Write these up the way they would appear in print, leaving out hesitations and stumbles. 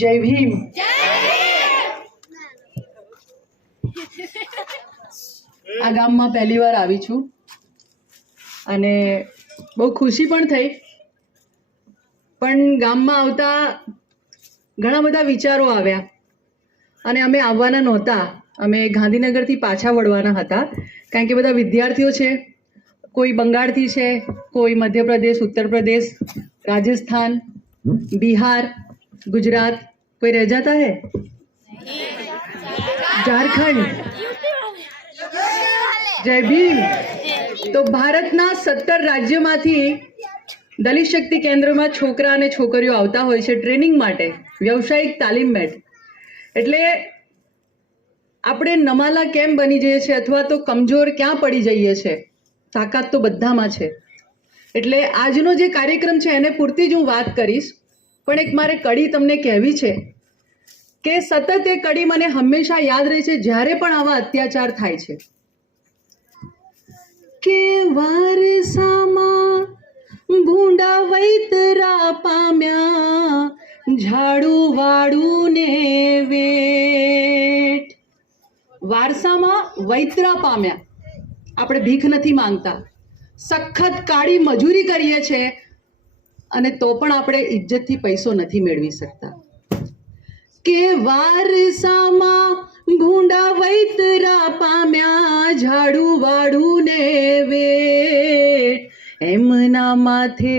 જય ભીમ. આ ગામમાં પહેલી વાર આવી છું અને બહુ ખુશી પણ થઈ, પણ ગામમાં આવતા ઘણા બધા વિચારો આવ્યા અને અમે આવવાના નહોતા. અમે ગાંધીનગરથી પાછા વળવાના હતા, કારણ કે બધા વિદ્યાર્થીઓ છે, કોઈ બંગાળથી છે, કોઈ મધ્યપ્રદેશ, ઉત્તર પ્રદેશ, રાજસ્થાન, બિહાર, ગુજરાત, કોઈ रह जाता है, झारखंड. जय भीम. તો ભારતના 17 રાજ્યોમાંથી દલિત શક્તિ કેન્દ્રમાં છોકરા અને છોકરીઓ આવતા હોય છે ટ્રેનિંગ માટે, વ્યવસાયિક તાલીમ માટે. એટલે આપણે નમાલા કેમ બની જઈએ છીએ અથવા તો કમજોર ક્યાં પડી જઈએ છીએ? તાકાત તો બધામાં છે. એટલે આજનો જે કાર્યક્રમ છે એને પૂરતી જ હું વાત કરીશ, પણ એક મારે કડી તમને કહેવી છે કે સતત એ કડી મને હંમેશા યાદ રહે છે જ્યારે પણ આવા અત્યાચાર થાય છે કે વારસામાં ભૂંડા વૈતરા પામ્યા, ઝાડુ વાળું ને વેઠ. વારસામાં વૈતરા પામ્યા. આપણે ભીખ નથી માંગતા, સખત કાળી મજૂરી કરીએ છીએ અને તો પણ આપણે ઇજ્જતથી પૈસો નથી મેળવી શકતા. કે વારસામાં ભૂંડા વૈતરા પામ્યા, ઝાડુ વાળું ને વેઠ. એમના માથે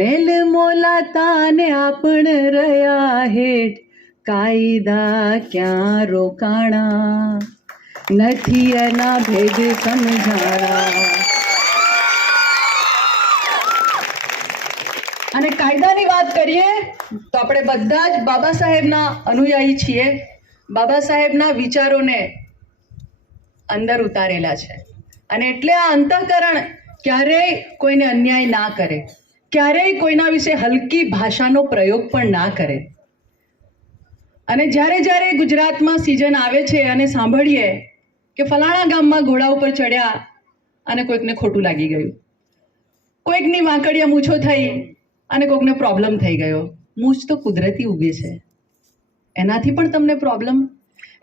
મેલ મોલાતા ને આપણ રહ્યા હેઠ. કાયદા ક્યાં રોકાણા, નથી એના ભેદ સમજાણા. અને કાયદાની વાત કરીએ તો આપણે બધા જ બાબા સાહેબના અનુયાયી છીએ. બાબા સાહેબના વિચારોને અંદર ઉતારેલા છે અને એટલે આ અંતઃકરણ ક્યારેય કોઈને અન્યાય ના કરે, ક્યારેય કોઈના વિશે હલકી ભાષાનો પ્રયોગ પણ ના કરે. અને જ્યારે જ્યારે ગુજરાતમાં સિઝન આવે છે અને સાંભળીએ કે ફલાણા ગામમાં ઘોડા ઉપર ચડ્યા અને કોઈકને ખોટું લાગી ગયું, કોઈકની વાંકડિયા મૂછો થઈ અને કોઈકને પ્રોબ્લેમ થઈ ગયો. મૂછ તો કુદરતી ઉગે છે, એનાથી પણ તમને પ્રોબ્લેમ.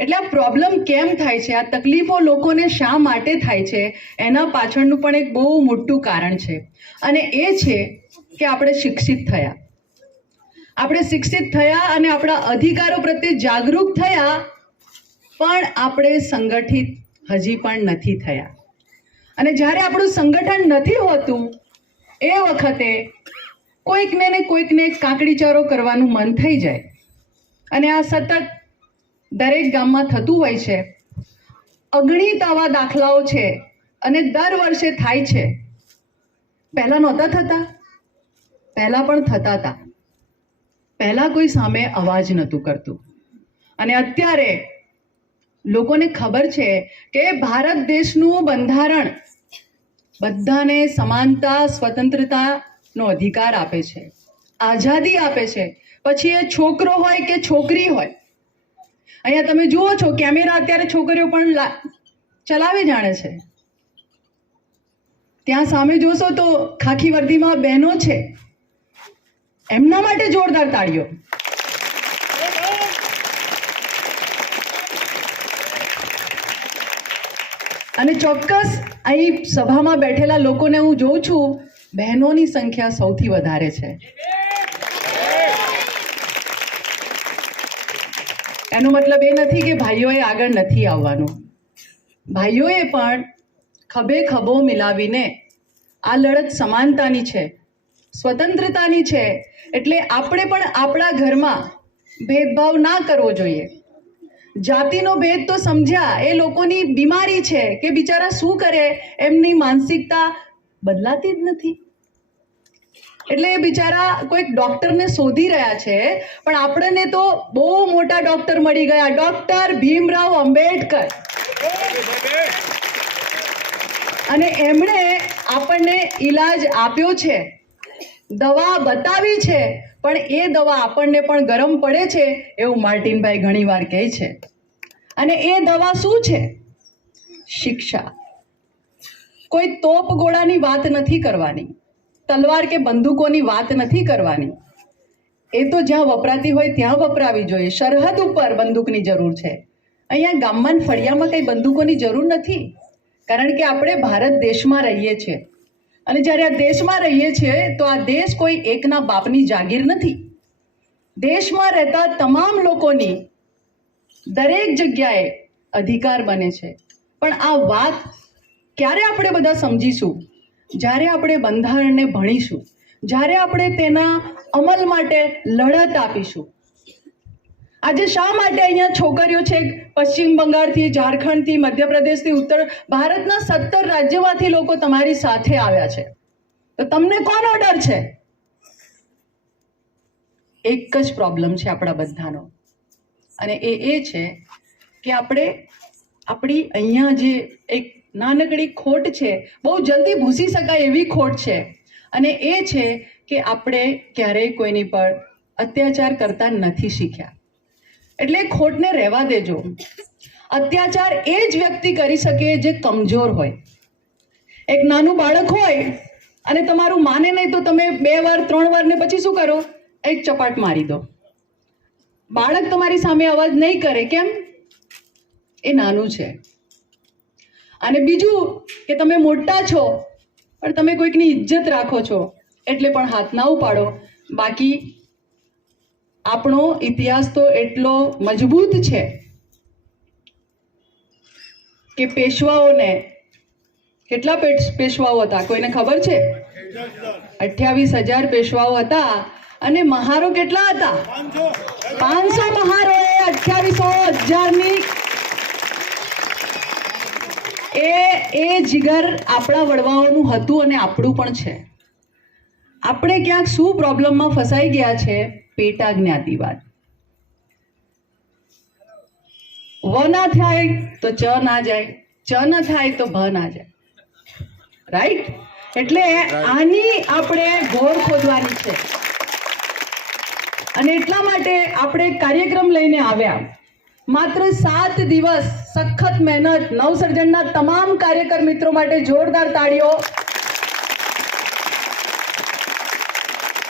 એટલે આ પ્રોબ્લેમ કેમ થાય છે, આ તકલીફો લોકોને શા માટે થાય છે, એના પાછળનું પણ એક બહુ મોટું કારણ છે અને એ છે કે આપણે શિક્ષિત થયા. આપણે શિક્ષિત થયા અને આપણા અધિકારો પ્રત્યે જાગૃત થયા, પણ આપણે સંગઠિત હજી પણ નથી થયા. અને જ્યારે આપણું સંગઠન નથી હોતું એ વખતે કોઈકને ને કોઈકને કાકડીચારો કરવાનું મન થઈ જાય. અને આ સતત દરેક ગામમાં થતું હોય છે. અગણિત આવા દાખલાઓ છે અને દર વર્ષે થાય છે. પહેલાં નહોતા થતા, પહેલાં પણ થતા હતા. પહેલાં કોઈ સામે અવાજ નહોતું કરતું અને અત્યારે લોકોને ખબર છે કે ભારત દેશનું બંધારણ બધાને સમાનતા, સ્વતંત્રતાનો અધિકાર આપે છે, આઝાદી આપે છે. પછી એ છોકરો હોય કે છોકરી હોય. અહીંયા તમે જુઓ છો કેમેરા અત્યારે છોકરીઓ પણ ચલાવી જાણે છે. ત્યાં સામે જોશો તો ખાખી વર્દીમાં બહેનો છે, એમના માટે જોરદાર તાળીઓ. અને ચોક્કસ અહીં સભામાં બેઠેલા લોકોને હું જોઉં છું, બહેનોની સંખ્યા સૌથી વધારે છે. એનો મતલબ એ નથી કે ભાઈઓએ આગળ નથી આવવાનું. ભાઈઓએ પણ ખભે ખભો મિલાવીને આ લડત સમાનતાની છે, સ્વતંત્રતાની છે. એટલે આપણે પણ આપણા ઘરમાં ભેદભાવ ના કરવો જોઈએ. જાતિનો ભેદ તો સમજ્યા, એ લોકોની બીમારી છે કે બિચારા શું કરે, એમની માનસિકતા બદલાતી જ નથી. એટલે એ બિચારા કોઈક ડૉક્ટરને શોધી રહ્યા છે, પણ આપણને તો બહુ મોટા ડૉક્ટર મળી ગયા, ડૉક્ટર ભીમરાવ આંબેડકર. અને એમણે આપણને ઈલાજ આપ્યો છે, દવા બતાવી છે, પણ એ દવા આપણને પણ ગરમ પડે છે એવું માર્ટિનભાઈ ઘણીવાર કહે છે. અને એ દવા શું છે? શિક્ષા. કોઈ તોપ ગોળાની વાત નથી કરવાની, તલવાર કે બંદૂકોની વાત નથી કરવાની. એ તો જ્યાં વપરાતી હોય ત્યાં વપરાવી જોઈએ. સરહદ ઉપર બંદૂકની જરૂર છે. અહીંયા ગામમાં ને ફળિયામાં કંઈ બંદૂકોની જરૂર નથી, કારણ કે આપણે ભારત દેશમાં રહીએ છીએ. અને જ્યારે આ દેશમાં રહીએ છીએ તો આ દેશ કોઈ એકના બાપની જાગીર નથી. દેશમાં રહેતા તમામ લોકોની દરેક જગ્યાએ અધિકાર બને છે. પણ આ વાત ક્યારે આપણે બધા સમજીશું? જ્યારે આપણે બંધારણને ભણીશું, જ્યારે આપણે તેના અમલ માટે લડત આપીશું. આજે શા માટે અહીંયા છોકરીઓ છે પશ્ચિમ બંગાળથી, ઝારખંડથી, મધ્યપ્રદેશથી, ઉત્તર ભારતના 17 રાજ્યોમાંથી લોકો તમારી સાથે આવ્યા છે, તો તમને કોનો ડર છે? એક જ પ્રોબ્લેમ છે આપણા બધાનો, અને એ છે કે આપણે આપણી અહીંયા જે એક નાનકડી ખોટ છે, બહુ જલ્દી ભૂસી શકાય એવી ખોટ છે, અને એ છે કે આપણે ક્યારેય કોઈની પર અત્યાચાર કરતા નથી શીખ્યા. એટલે ખોટને રહેવા દેજો. અત્યાચાર એ જ વ્યક્તિ કરી શકે જે કમજોર હોય. એક નાનું બાળક હોય અને તમારું માને નહીં તો તમે 2 વાર 3 વાર ને પછી શું કરો? એક ચપાટ મારી દો. બાળક તમારી સામે અવાજ નહીં કરે. કેમ? એ નાનું છે. અને બીજું કે તમે મોટા છો પણ તમે કોઈકની ઇજ્જત રાખો છો એટલે પણ હાથ ના ઉપાડો. બાકી આપણો ઇતિહાસ તો એટલો મજબૂત છે કે પેશવાઓને, કેટલા પેશવાઓ હતા કોઈને ખબર છે? 28,000 પેશવાઓ હતા. અને મહારો કેટલા હતા? 500 મહારોએ 28,000ની એ જીગર આપણા વડવાઓનું હતું અને આપણું પણ છે. આપણે ક્યાંક શું પ્રોબ્લેમમાં ફસાઈ ગયા છે? પેટા જ્ઞાતિવાદ. વ ના થાય તો ચ ના જાય, ચ ના થાય તો ભ ના જાય. રાઈટ? એટલે આની આપણે ઘોર ખોદવાની છે. અને એટલા માટે આપણે કાર્યક્રમ લઈને આવ્યા. માત્ર 7 દિવસ સખત મહેનત. નવસર્જનના તમામ કાર્યકર મિત્રો માટે જોરદાર તાળીઓ.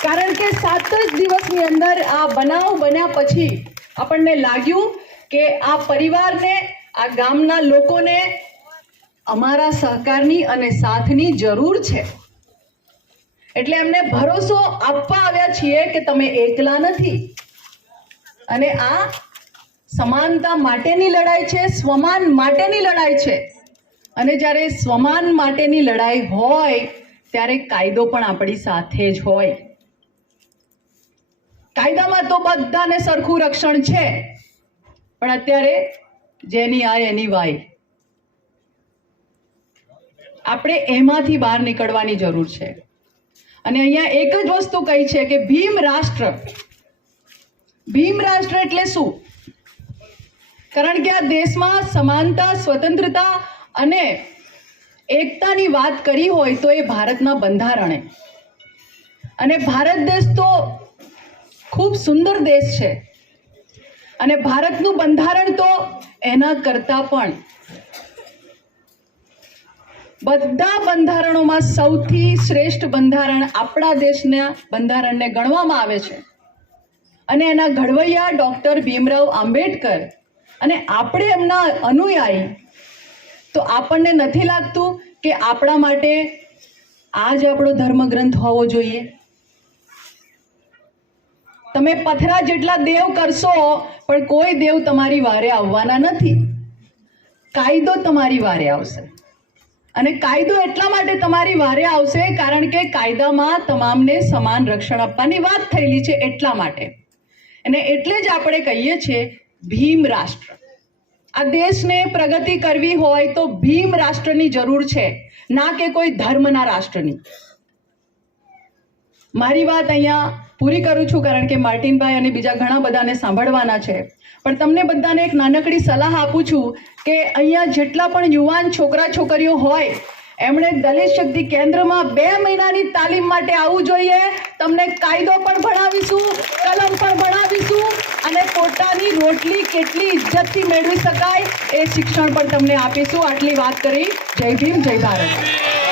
કારણ કે 7 જ દિવસની અંદર આ બનાવ બન્યા પછી આપણને લાગ્યું કે આ પરિવારને, આ ગામના લોકોને અમારા સહકારની અને સાથની જરૂર છે. એટલે એમને ભરોસો આપવા આવ્યા છીએ કે તમે એકલા નથી. અને આ સમાનતા માટેની લડાઈ છે, સ્વમાન માટેની લડાઈ છે. અને જ્યારે સ્વમાન માટેની લડાઈ હોય ત્યારે કાયદો પણ આપણી સાથે જ હોય. કાયદામાં તો બધાને સરખું રક્ષણ છે, પણ અત્યારે જેની આય એની વાય. આપણે એમાંથી બહાર નીકળવાની જરૂર છે. અને અહીંયા એક જ વસ્તુ કહી છે કે ભીમ રાષ્ટ્ર. ભીમ રાષ્ટ્ર એટલે શું? કારણ કે આ દેશમાં સમાનતા, સ્વતંત્રતા અને એકતાની વાત કરી હોય તો એ ભારતના બંધારણે. અને ભારત દેશ તો ખૂબ સુંદર દેશ છે. અને ભારતનું બંધારણ તો એના કરતાં પણ બધા બંધારણોમાં સૌથી શ્રેષ્ઠ બંધારણ આપણા દેશના બંધારણને ગણવામાં આવે છે. અને એના ઘડવૈયા ડૉક્ટર ભીમરાવ આંબેડકર, અને આપણે એમના અનુયાયી. તો આપણને નથી લાગતું કે આપણા માટે આ જ આપણો ધર્મગ્રંથ હોવો જોઈએ? તમે પથરા જેટલા દેવ કરશો પણ કોઈ દેવ તમારી વારે આવવાના નથી. કાયદો તમારી વારે આવશે. અને કાયદો એટલા માટે તમારી વારે આવશે કારણ કે કાયદામાં તમામને સમાન રક્ષણ આપવાની વાત થયેલી છે. એટલા માટે. અને એટલે જ આપણે કહીએ છીએ ભીમ રાષ્ટ્ર. આ દેશને પ્રગતિ કરવી હોય તો ભીમ રાષ્ટ્રની જરૂર છે, ના કે કોઈ ધર્મના રાષ્ટ્રની. મારી વાત અહીંયા પૂરી કરું છું કારણ કે માર્ટિનભાઈ અને બીજા ઘણા બધાને સાંભળવાના છે. પણ તમને બધાને એક નાનકડી સલાહ આપું છું કે અહીંયા જેટલા પણ યુવાન છોકરા છોકરીઓ હોય એમણે દલિત શક્તિ કેન્દ્રમાં 2 મહિનાની તાલીમ માટે આવવું જોઈએ. તમને કાયદો પણ ભણાવીશું, કલમ પણ ભણાવીશું, અને પોતાની રોટલી કેટલી ઇજ્જતથી મેળવી શકાય એ શિક્ષણ પણ તમને આપીશું. આટલી વાત કરી. જય ભીમ, જય ભારત.